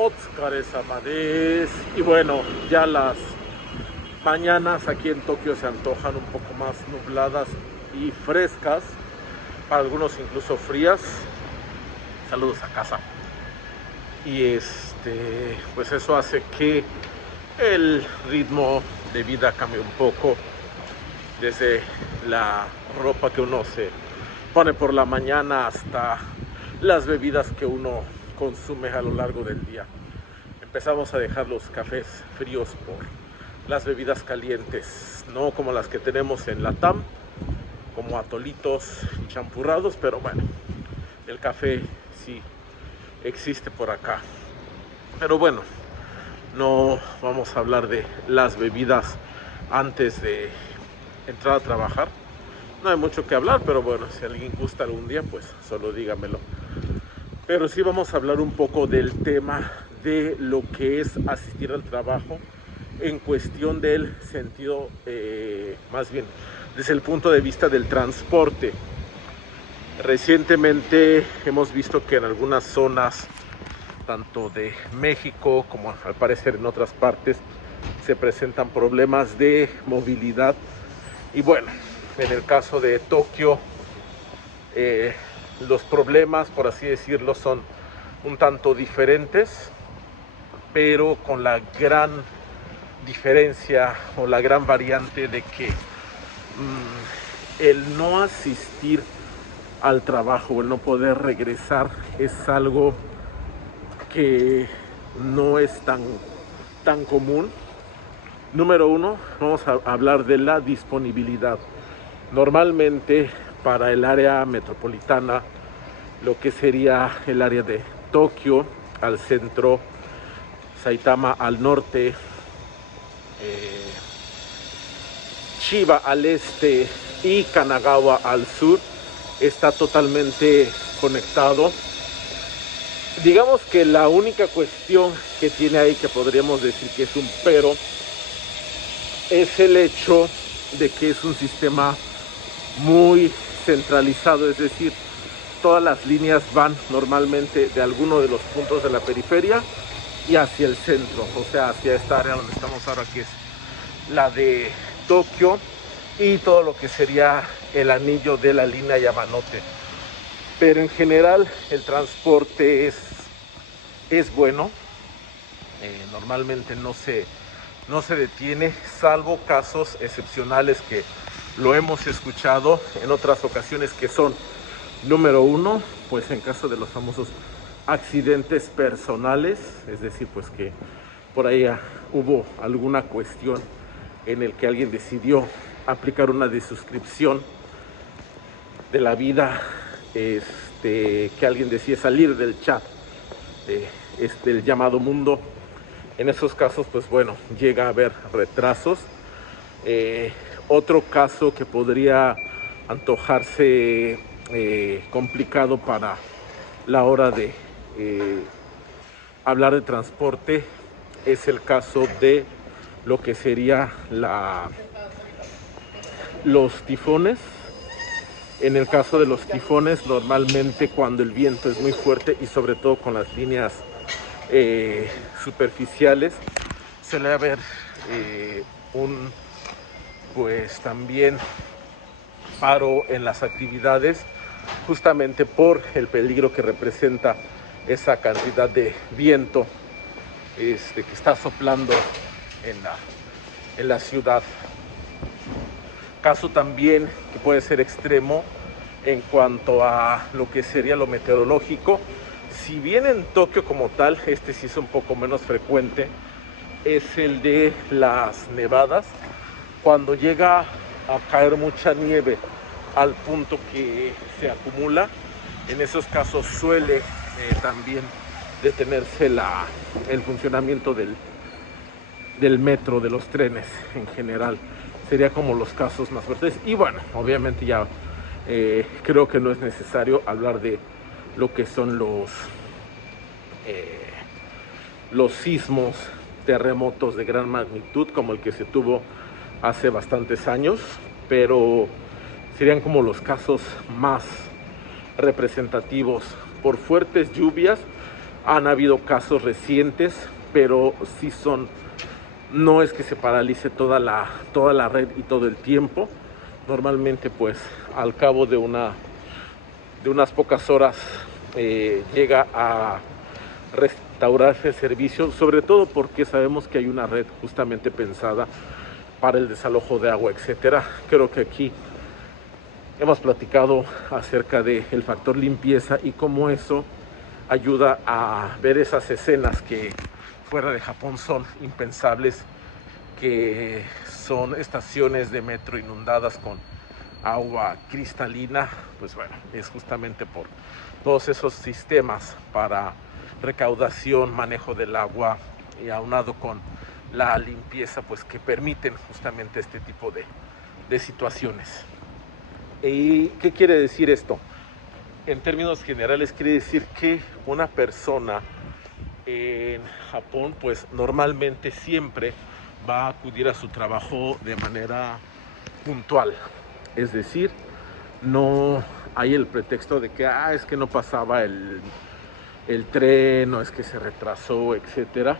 Otsukare-sama desu. Y bueno, ya las mañanas aquí en Tokio se antojan un poco más nubladas y frescas, para algunos incluso frías. Saludos a casa. Y pues eso hace que el ritmo de vida cambie un poco, desde la ropa que uno se pone por la mañana hasta las bebidas que uno consume a lo largo del día. Empezamos a dejar los cafés fríos por las bebidas calientes, no como las que tenemos en Latam, como atolitos y champurrados, pero bueno, el café sí existe por acá. Pero bueno, no vamos a hablar de las bebidas antes de entrar a trabajar. No hay mucho que hablar, pero bueno, si alguien gusta algún día, pues solo dígamelo. Pero sí vamos a hablar un poco del tema de lo que es asistir al trabajo en cuestión del sentido, más bien desde el punto de vista del transporte. Recientemente hemos visto que en algunas zonas, tanto de México como al parecer en otras partes, se presentan problemas de movilidad. Y bueno, en el caso de Tokio, los problemas, por así decirlo, son un tanto diferentes, pero con la gran diferencia o la gran variante de que el no asistir al trabajo, el no poder regresar, es algo que no es tan común. Número uno, vamos a hablar de la disponibilidad. Normalmente para el área metropolitana, lo que sería el área de Tokio al centro, Saitama al norte, Chiba al este y Kanagawa al sur, está totalmente conectado. Digamos que la única cuestión que tiene ahí, que podríamos decir que es un pero, es el hecho de que es un sistema muy centralizado, es decir, todas las líneas van normalmente de alguno de los puntos de la periferia y hacia el centro, o sea, hacia esta área donde estamos ahora, que es la de Tokio, y todo lo que sería el anillo de la línea Yamanote. Pero en general el transporte es bueno. Normalmente no se detiene, salvo casos excepcionales que lo hemos escuchado en otras ocasiones, que son, número uno, pues en caso de los famosos accidentes personales, es decir, pues que por ahí hubo alguna cuestión en el que alguien decidió aplicar una desuscripción de la vida, que alguien decide salir del chat, el llamado mundo. En esos casos, pues bueno, llega a haber retrasos. Otro caso que podría antojarse complicado para la hora de hablar de transporte es el caso de lo que sería los tifones. En el caso de los tifones, normalmente cuando el viento es muy fuerte y sobre todo con las líneas superficiales, suele haber pues también paro en las actividades, justamente por el peligro que representa esa cantidad de viento que está soplando en la ciudad. Caso también que puede ser extremo en cuanto a lo que sería lo meteorológico. Si bien en Tokio como tal, sí es un poco menos frecuente, es el de las nevadas. Cuando llega a caer mucha nieve al punto que se acumula, en esos casos suele también detenerse el funcionamiento del metro, de los trenes en general. Sería como los casos más fuertes. Y bueno, obviamente ya creo que no es necesario hablar de lo que son los sismos, terremotos de gran magnitud, como el que se tuvo hace bastantes años, pero serían como los casos más representativos por fuertes lluvias Han habido casos recientes, pero sí son, no es que se paralice toda la red y todo el tiempo. Normalmente pues al cabo de unas pocas horas llega a restaurarse el servicio, sobre todo porque sabemos que hay una red justamente pensada para el desalojo de agua, etcétera. Creo que aquí hemos platicado acerca del factor limpieza y cómo eso ayuda a ver esas escenas que fuera de Japón son impensables, que son estaciones de metro inundadas con agua cristalina. Pues bueno, es justamente por todos esos sistemas para recaudación, manejo del agua y aunado con la limpieza, pues que permiten justamente este tipo de situaciones. ¿Y qué quiere decir esto? En términos generales quiere decir que una persona en Japón pues normalmente siempre va a acudir a su trabajo de manera puntual. Es decir, no hay el pretexto de que es que no pasaba el tren, o es que se retrasó, etcétera.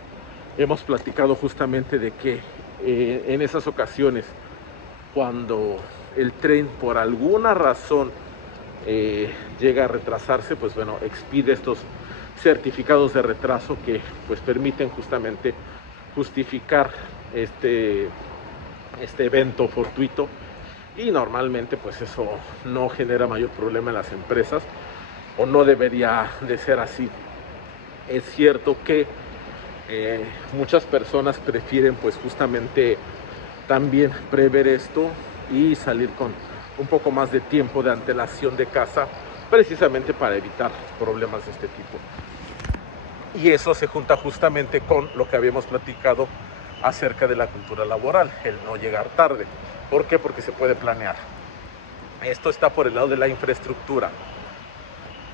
Hemos platicado justamente de que en esas ocasiones, cuando el tren por alguna razón llega a retrasarse, pues bueno, expide estos certificados de retraso que pues permiten justamente justificar este evento fortuito, y normalmente pues eso no genera mayor problema en las empresas, o no debería de ser así. Es cierto que muchas personas prefieren pues justamente también prever esto y salir con un poco más de tiempo de antelación de casa, precisamente para evitar problemas de este tipo. Y eso se junta justamente con lo que habíamos platicado acerca de la cultura laboral, el no llegar tarde. ¿Por qué? Porque se puede planear. Esto está por el lado de la infraestructura.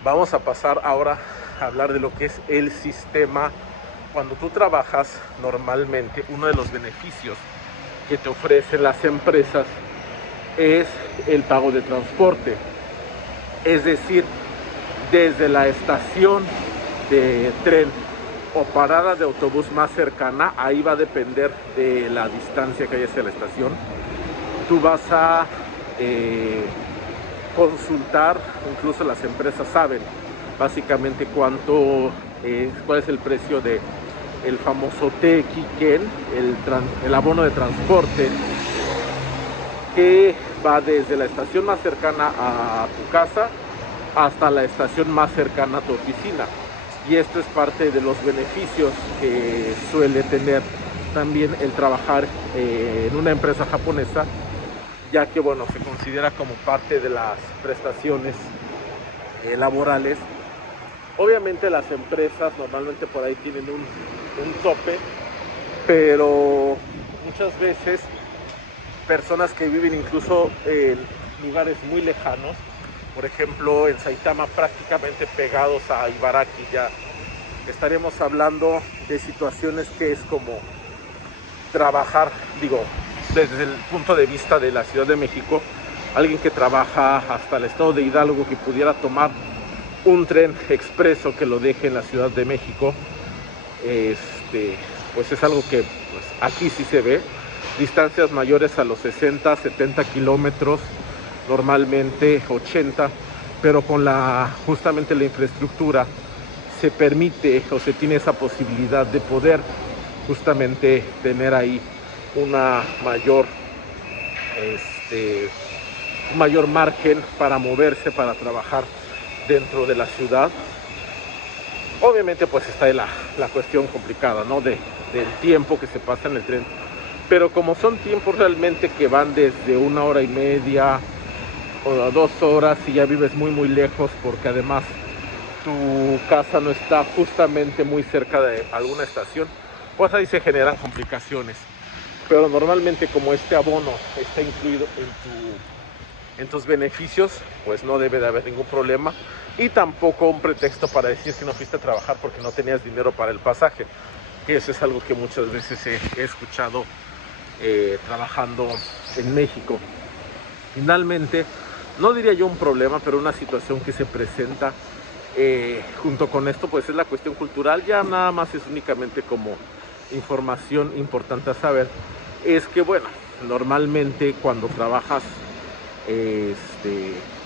Vamos a pasar ahora a hablar de lo que es el sistema. Cuando tú trabajas, normalmente uno de los beneficios que te ofrecen las empresas es el pago de transporte. Es decir, desde la estación de tren o parada de autobús más cercana, ahí va a depender de la distancia que hay hacia la estación. Tú vas a consultar, incluso las empresas saben básicamente cuál es el precio de el famoso Teikiken, el abono de transporte, que va desde la estación más cercana a tu casa hasta la estación más cercana a tu oficina. Y esto es parte de los beneficios que suele tener también el trabajar en una empresa japonesa, ya que bueno, se considera como parte de las prestaciones laborales. Obviamente las empresas normalmente por ahí tienen un tope, pero muchas veces personas que viven incluso en lugares muy lejanos, por ejemplo en Saitama, prácticamente pegados a Ibaraki, ya estaremos hablando de situaciones que es como trabajar, digo, desde el punto de vista de la Ciudad de México, alguien que trabaja hasta el estado de Hidalgo, que pudiera tomar un tren expreso que lo deje en la Ciudad de México, pues es algo que pues, aquí sí se ve. Distancias mayores a los 60, 70 kilómetros, normalmente 80, pero con justamente la infraestructura se permite o se tiene esa posibilidad de poder justamente tener ahí un mayor margen para moverse, para trabajar dentro de la ciudad. Obviamente pues está la cuestión complicada, ¿no? Del tiempo que se pasa en el tren, pero como son tiempos realmente que van desde 1 hora y media o a 2 horas, y ya vives muy lejos, porque además tu casa no está justamente muy cerca de alguna estación, pues ahí se generan complicaciones. Pero normalmente, como este abono está incluido en tus beneficios, pues no debe de haber ningún problema, y tampoco un pretexto para decir que no fuiste a trabajar porque no tenías dinero para el pasaje, que eso es algo que muchas veces he escuchado trabajando en México. Finalmente, no diría yo un problema, pero una situación que se presenta junto con esto pues es la cuestión cultural, ya nada más es únicamente como información importante a saber, es que bueno, normalmente cuando trabajas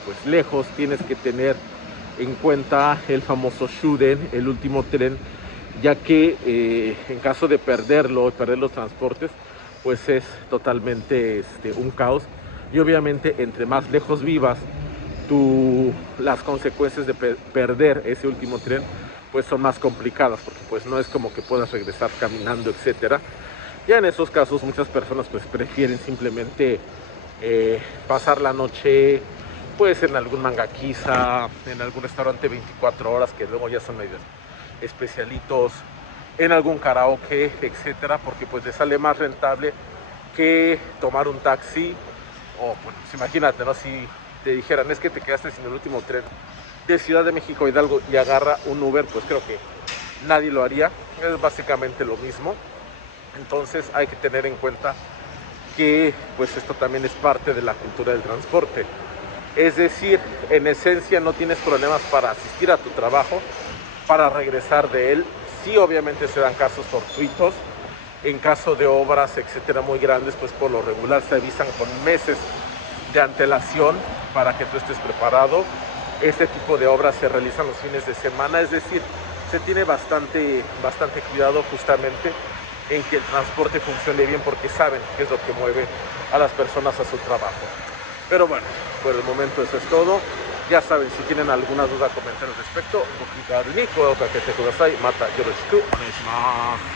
pues lejos tienes que tener en cuenta el famoso Shuden, el último tren, ya que en caso de perder los transportes, pues es totalmente un caos, y obviamente entre más lejos vivas, las consecuencias de perder ese último tren pues son más complicadas, porque pues no es como que puedas regresar caminando, etcétera. Ya en esos casos muchas personas pues prefieren simplemente pasar la noche pues en algún mangaquiza, en algún restaurante 24 horas, que luego ya son medios especialitos, en algún karaoke, etcétera, porque pues les sale más rentable que tomar un taxi. O pues imagínate, ¿no? Si te dijeran, es que te quedaste sin el último tren de Ciudad de México a Hidalgo y agarra un Uber, pues creo que nadie lo haría. Es básicamente lo mismo. Entonces hay que tener en cuenta que pues esto también es parte de la cultura del transporte. Es decir, en esencia no tienes problemas para asistir a tu trabajo, para regresar de él. Sí, obviamente se dan casos fortuitos. En caso de obras, etcétera, muy grandes, pues por lo regular se avisan con meses de antelación para que tú estés preparado. Este tipo de obras se realizan los fines de semana, es decir, se tiene bastante cuidado justamente en que el transporte funcione bien, porque saben qué es lo que mueve a las personas a su trabajo. Pero bueno, por el momento eso es todo. Ya saben, si tienen alguna duda, comentarios respecto, mata yoroshiku onegaishimasu.